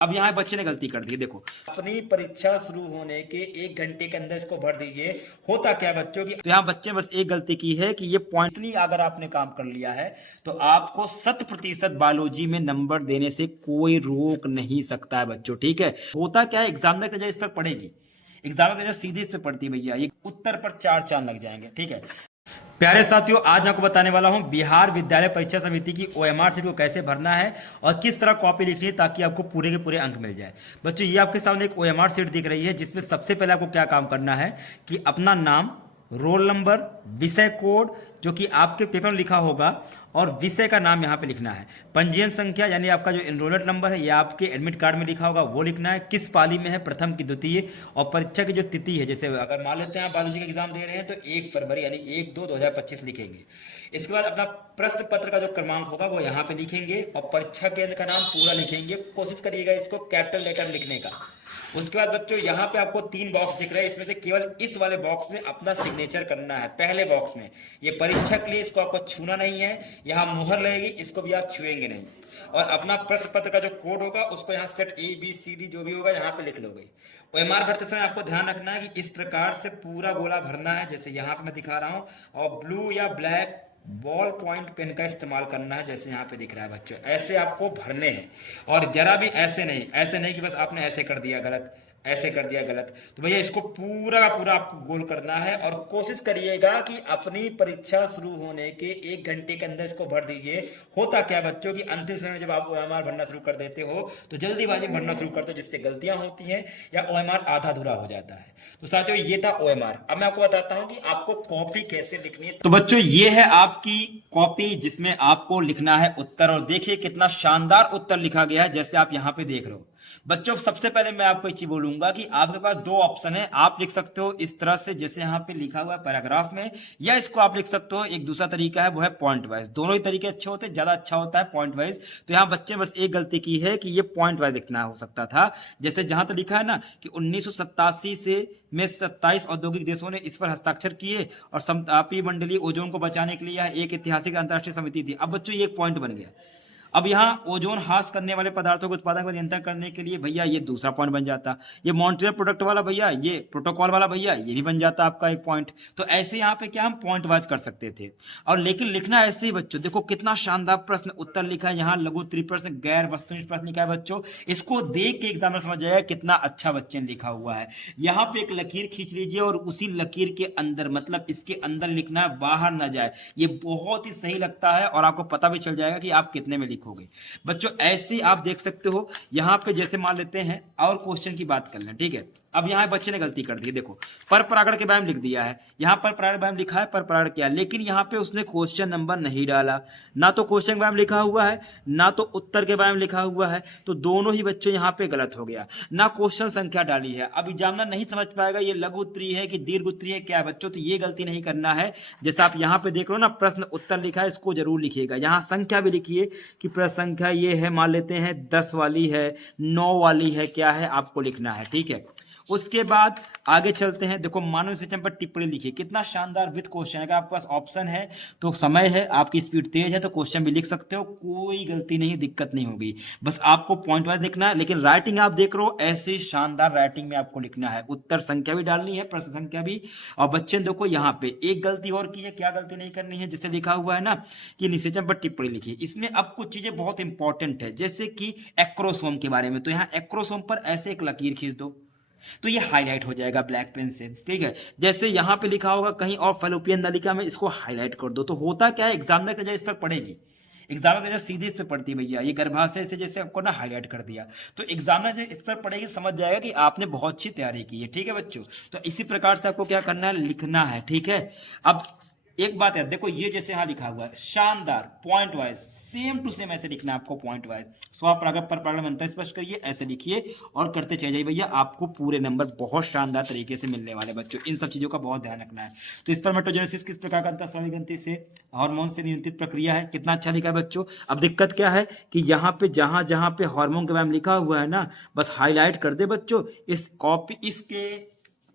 अब यहाँ बच्चे ने गलती कर दी, देखो अपनी परीक्षा शुरू होने के 1 घंटे के अंदर इसको भर दीजिए। होता क्या बच्चों की, तो यहाँ बच्चे बस एक गलती की है कि ये पॉइंट नहीं, अगर आपने काम कर लिया है तो आपको 100% बायोलॉजी में नंबर देने से कोई रोक नहीं सकता है बच्चों, ठीक है। होता क्या है, एग्जामिनर की नजर इस पर पड़ेगी, एग्जामिनर की नजर सीधी इस पर पड़ती है भैया, ये उत्तर पर चार चांद लग जाएंगे, ठीक है। प्यारे साथियों, आज मैं आपको बताने वाला हूं बिहार विद्यालय परीक्षा समिति की ओएमआर शीट को कैसे भरना है और किस तरह कॉपी लिखनी है ताकि आपको पूरे के पूरे अंक मिल जाए। बच्चों, ये आपके सामने एक ओएमआर शीट दिख रही है जिसमें सबसे पहले आपको क्या काम करना है कि अपना नाम, रोल नंबर, विषय कोड जो कि आपके पेपर में लिखा होगा और विषय का नाम यहाँ पे लिखना है, पंजीयन संख्या यानी आपका जो एनरोलमेंट नंबर है या आपके एडमिट कार्ड में लिखा होगा वो लिखना है, किस पाली में है, प्रथम की द्वितीय, और परीक्षा की जो तिथि है, जैसे अगर मान लेते हैं आप बायोलॉजी का एग्जाम दे रहे हैं तो 1 फरवरी यानी 1/2/2025 लिखेंगे। इसके बाद अपना प्रश्न पत्र का जो क्रमांक होगा वो यहाँ पे लिखेंगे और परीक्षा केंद्र का नाम पूरा लिखेंगे, कोशिश करिएगा इसको कैपिटल लेटर लिखने का। उसके बाद बच्चों यहाँ पे आपको 3 बॉक्स दिख रहे हैं, इसमें से केवल इस वाले बॉक्स में अपना सिग्नेचर करना है। पहले बॉक्स में ये परीक्षा के लिए, इसको आपको छूना नहीं है, यहाँ मुहर लगेगी, इसको भी आप छुएंगे नहीं। और अपना प्रश्न पत्र का जो कोड होगा उसको यहाँ सेट ABCD जो भी होगा यहाँ पे लिख लोगे। ओएमआर भरते समय आपको ध्यान रखना है कि इस प्रकार से पूरा गोला भरना है, जैसे यहाँ पे मैं दिखा रहा हूँ, और ब्लू या ब्लैक बॉल पॉइंट पेन का इस्तेमाल करना है, जैसे यहाँ पे दिख रहा है बच्चों, ऐसे आपको भरने हैं। और जरा भी ऐसे नहीं, ऐसे नहीं कि बस आपने ऐसे कर दिया गलत, ऐसे कर दिया गलत, तो भैया इसको पूरा का पूरा आपको गोल करना है। और कोशिश करिएगा कि अपनी परीक्षा शुरू होने के 1 घंटे के अंदर इसको भर दीजिए। होता क्या बच्चों की अंतिम समय जब आप ओएमआर भरना शुरू कर देते हो तो जल्दीबाजी में भरना शुरू करते हो, जिससे गलतियां होती हैं या ओएमआर आधा अधूरा हो जाता है। तो साथियों, ये था ओएमआर। अब मैं आपको बताता हूं कि आपको कॉपी कैसे लिखनी है। तो बच्चों, ये है आपकी कॉपी जिसमें आपको लिखना है उत्तर, और देखिए कितना शानदार उत्तर लिखा गया है, जैसे आप यहाँ पे देख रहे हो। बच्चों, सबसे पहले मैं आपको एक चीज बोलूंगा कि आपके पास दो ऑप्शन है, आप लिख सकते हो इस तरह से जैसे यहाँ पे लिखा हुआ है पैराग्राफ में, या इसको आप लिख सकते हो एक दूसरा तरीका है वो है पॉइंट वाइज। दोनों ही तरीके अच्छे होते हैं, ज्यादा अच्छा होता है पॉइंट वाइज। तो यहाँ बच्चे बस एक गलती की है कि ये पॉइंट वाइज लिखना हो सकता था, जैसे जहां तक लिखा है ना कि 1987 से में 27 औद्योगिक देशों ने इस पर हस्ताक्षर किए और समतापी मंडलीय ओजोन को बचाने के लिए यह एक ऐतिहासिक अंतर्राष्ट्रीय समिति थी। अब बच्चों, ये एक पॉइंट बन गया। अब यहाँ ओजोन ह्रास करने वाले पदार्थों के उत्पादन को नियंत्रण करने के लिए भैया ये दूसरा पॉइंट बन जाता। ये मॉन्ट्रियल प्रोडक्ट वाला भैया, ये प्रोटोकॉल वाला भैया, ये भी बन जाता आपका एक पॉइंट। तो ऐसे यहाँ पे क्या हम पॉइंट वाइज कर सकते थे, और लेकिन लिखना ऐसे ही बच्चों। देखो कितना शानदार प्रश्न उत्तर लिखा है, यहाँ लघु त्रिप्रश्न गैर वस्तुनिष्ठ प्रश्न लिखा है बच्चों। इसको देख के एग्जामिनर समझ जाएगा कितना अच्छा बच्चे ने लिखा हुआ है। यहाँ पे एक लकीर खींच लीजिए और उसी लकीर के अंदर, मतलब इसके अंदर लिखना है, बाहर ना जाए। ये बहुत ही सही लगता है और आपको पता भी चल जाएगा कि आप कितने में लिखोगे। बच्चों, ऐसे आप देख सकते हो यहां पे, जैसे मान लेते हैं और क्वेश्चन की बात कर लें, ठीक है। अब यहां बच्चे ने गलती कर दी, देखो पर परागण के बारे में लिख दिया है, यहां पर परागण के बारे में लिखा है, पर परागण क्या, लेकिन यहां पे उसने क्वेश्चन नंबर नहीं डाला। ना तो क्वेश्चन के बारे में लिखा हुआ है, ना तो उत्तर के बारे में लिखा हुआ है, तो दोनों ही बच्चों यहां पे गलत हो गया। ना क्वेश्चन संख्या डाली है। अब एग्जामिनर नहीं समझ पाएगा ये लघु उत्तरीय है कि दीर्घ उत्तरीय है क्या है बच्चों, तो ये गलती नहीं करना है। जैसे आप यहां पे देख रहे हो ना, प्रश्न उत्तर लिखा है, इसको जरूर लिखिएगा। यहां संख्या भी लिखिए कि प्रश्न संख्या ये है, मान लेते हैं 10 वाली है, 9 वाली है, क्या है आपको लिखना है, ठीक है। उसके बाद आगे चलते हैं। देखो मानव सिस्टम पर टिप्पणी लिखिए, कितना शानदार विद क्वेश्चन है। आपके पास ऑप्शन है तो समय है, आपकी स्पीड तेज है तो क्वेश्चन भी लिख सकते हो, कोई गलती नहीं, दिक्कत नहीं होगी। बस आपको पॉइंट वाइज लिखना है, लेकिन राइटिंग आप देख रहे हो ऐसे शानदार राइटिंग में आपको लिखना है। उत्तर संख्या भी डालनी है, प्रश्न संख्या भी। और बच्चे देखो यहाँ पे एक गलती और की है, क्या गलती नहीं करनी है, जैसे लिखा हुआ है ना कि निषेचन पर टिप्पणी लिखिए। इसमें अब कुछ चीजें बहुत इंपॉर्टेंट है, जैसे कि एक्रोसोम के बारे में। तो यहाँ एक्रोसोम पर ऐसे एक लकीर खींच दो तो ये हाईलाइट हो जाएगा ब्लैक पेन से, ठीक है। जैसे यहाँ पे लिखा होगा कहीं और फैलोपियन नलिका में, इसको हाईलाइट कर दो। तो होता क्या है, एग्जामिनर की नजर इस पर पड़ेगी, एग्जामिनर की नजर सीधे इस पर पड़ती है भैया, ये गर्भाशय से जैसे आपको ना हाईलाइट कर दिया, तो एग्जामिनर जब इस पर पड़ेगी समझ जाएगा कि आपने बहुत अच्छी तैयारी की है, ठीक है बच्चों। तो इसी प्रकार से आपको क्या करना है, लिखना है, ठीक है। अब एक बात है, देखो ये जैसे यहाँ लिखा हुआ है शानदार point wise, same to same ऐसे लिखना है आपको पॉइंट वाइज। स्वपरागण पर परागण अंतर स्पष्ट करिए, ऐसे लिखिए और करते चले जाइए भैया, आपको पूरे नंबर बहुत शानदार तरीके से मिलने वाले बच्चों। इन सब चीजों का बहुत ध्यान रखना है। तो स्पर्मेटोजेनेसिस किस प्रकार का अंतःस्रावी ग्रंथि से हार्मोन से नियंत्रित प्रक्रिया है, कितना अच्छा लिखा है बच्चों। अब दिक्कत क्या है कि यहाँ पे जहां जहां पे हार्मोन के बारे में लिखा हुआ है ना, बस हाईलाइट कर दे बच्चों। इस कॉपी इसके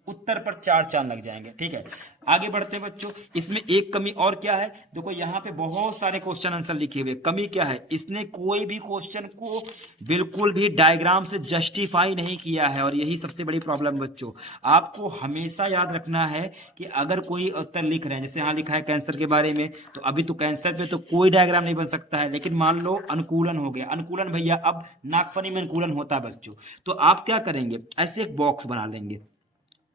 उत्तर पर 4 चांद लग जाएंगे। ठीक है, आगे बढ़ते हैं बच्चों। इसमें एक कमी और क्या है, देखो यहाँ पे बहुत सारे क्वेश्चन आंसर लिखे हुए। कमी क्या है, इसने कोई भी क्वेश्चन को बिल्कुल भी डायग्राम से जस्टिफाई नहीं किया है, और यही सबसे बड़ी प्रॉब्लम बच्चों। आपको हमेशा याद रखना है कि अगर कोई उत्तर लिख रहे हैं, जैसे यहाँ लिखा है कैंसर के बारे में, तो अभी तो कैंसर पे तो कोई डायग्राम नहीं बन सकता है, लेकिन मान लो अनुकूलन हो गया। अनुकूलन भैया अब नागफनी में अनुकूलन होता है बच्चों, तो आप क्या करेंगे, ऐसे एक बॉक्स बना लेंगे।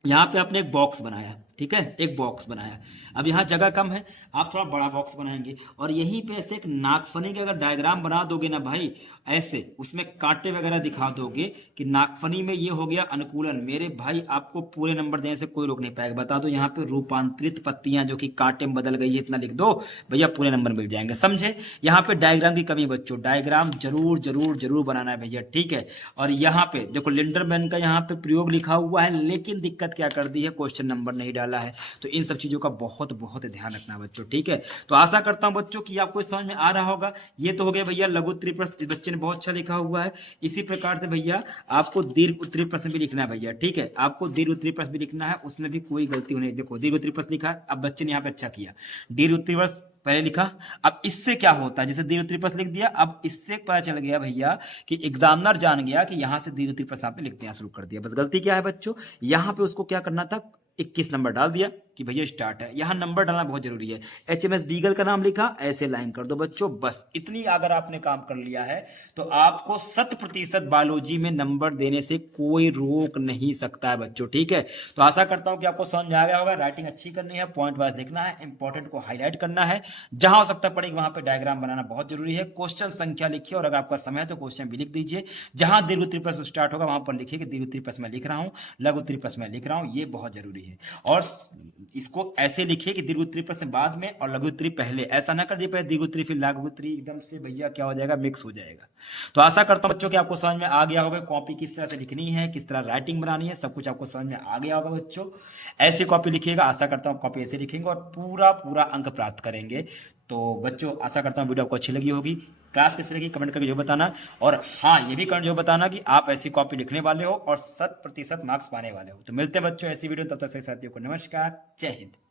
यहाँ पे आपने एक बॉक्स बनाया, ठीक है, एक बॉक्स बनाया। अब यहाँ जगह कम है, आप थोड़ा बड़ा बॉक्स बनाएंगे, और यहीं पे ऐसे एक नागफनी का अगर डायग्राम बना दोगे ना भाई, ऐसे उसमें कांटे वगैरह दिखा दोगे कि नागफनी में ये हो गया अनुकूलन, मेरे भाई आपको पूरे नंबर देने से कोई रोक नहीं पाएगा। बता दो यहाँ पे रूपांतरित पत्तियां जो कि कांटे में बदल गई है, इतना लिख दो भैया, पूरे नंबर मिल जाएंगे। समझे, यहाँ पे डायग्राम की कमी बच्चों, डायग्राम जरूर जरूर जरूर बनाना है भैया, ठीक है। और यहाँ पे देखो लिंडरमैन का यहाँ पे प्रयोग लिखा हुआ है, लेकिन दिक्कत क्या कर दी है, क्वेश्चन नंबर नहीं डाला है। तो इन सब चीजों का बहुत बहुत ध्यान रखना बच्चों, ठीक है। तो आशा करता हूं बच्चों कि आपको समझ में आ रहा होगा। ये तो हो गया भैया लघु उत्तरीय प्रश्न, बच्चे ने बहुत अच्छा लिखा हुआ है। इसी प्रकार से भैया आपको दीर्घ उत्तरीय प्रश्न भी लिखना है भैया, ठीक है, आपको दीर्घ उत्तरीय प्रश्न भी लिखना है, उसमें भी कोई गलती होनी। देखो दीर्घ उत्तरीय प्रश्न लिखा है, अब बच्चे ने यहाँ पे अच्छा किया, दीर्घ उत्तरीय प्रश्न पहले लिखा। अब इससे क्या होता है, जैसे दीर्घ उत्तरीय प्रश्न लिख दिया, अब इससे पता चल गया भैया कि एग्जामिनर जान गया कि यहां से दीर्घ उत्तरीय प्रश्न आपने लिख दिया शुरू कर दिया। बस गलती क्या है बच्चों, यहां पे उसको क्या करना था, 21 नंबर डाल दिया कि भैया स्टार्ट है। यहां नंबर डालना बहुत जरूरी है। HMS बीगल का नाम लिखा, ऐसे लाइन कर दो बच्चों, बस इतनी अगर आपने काम कर लिया है तो आपको 100% बायोलॉजी में नंबर देने से कोई रोक नहीं सकता है बच्चों, ठीक है। तो आशा करता हूं कि आपको समझ में आ गया होगा। राइटिंग अच्छी करनी है, पॉइंट वाइज लिखना है, इंपॉर्टेंट को हाईलाइट करना है, जहां हो सकता पड़ेगा वहां पे डायग्राम बनाना बहुत जरूरी है। क्वेश्चन संख्या लिखिए, और अगर आपका समय है तो क्वेश्चन भी लिख दीजिए। जहां दीर्घ उत्तरीय प्रश्न स्टार्ट होगा वहां पर लिखिए कि दीर्घ उत्तरीय प्रश्न मैं लिख रहा हूं, लघु उत्तरीय प्रश्न मैं लिख रहा हूं, ये बहुत जरूरी है। और इसको ऐसे लिखिए कि दीर्घ उत्तरीय प्रश्न बाद में और लघु उत्तरीय पहले, ऐसा ना कर दिए पहले दीर्घ उत्तरीय फिर लघु उत्तरीय, एकदम से भैया क्या हो जाएगा, मिक्स हो जाएगा। तो आशा करता हूं बच्चों कि आपको समझ में आ गया होगा कॉपी किस तरह से लिखनी है, किस तरह राइटिंग बनानी है, सब कुछ आपको समझ में आ गया होगा बच्चों। ऐसी कॉपी लिखिएगा, आशा करता हूं कॉपी ऐसे लिखेंगे और पूरा पूरा अंक प्राप्त करेंगे। तो बच्चों आशा करता हूं वीडियो आपको अच्छी लगी होगी। क्लास कैसी लगी कमेंट करके जो बताना, और हाँ ये भी कमेंट जो बताना कि आप ऐसी कॉपी लिखने वाले हो और 100% मार्क्स पाने वाले हो। तो मिलते हैं बच्चों ऐसी वीडियो, तब तक सभी साथियों को नमस्कार, जय हिंद।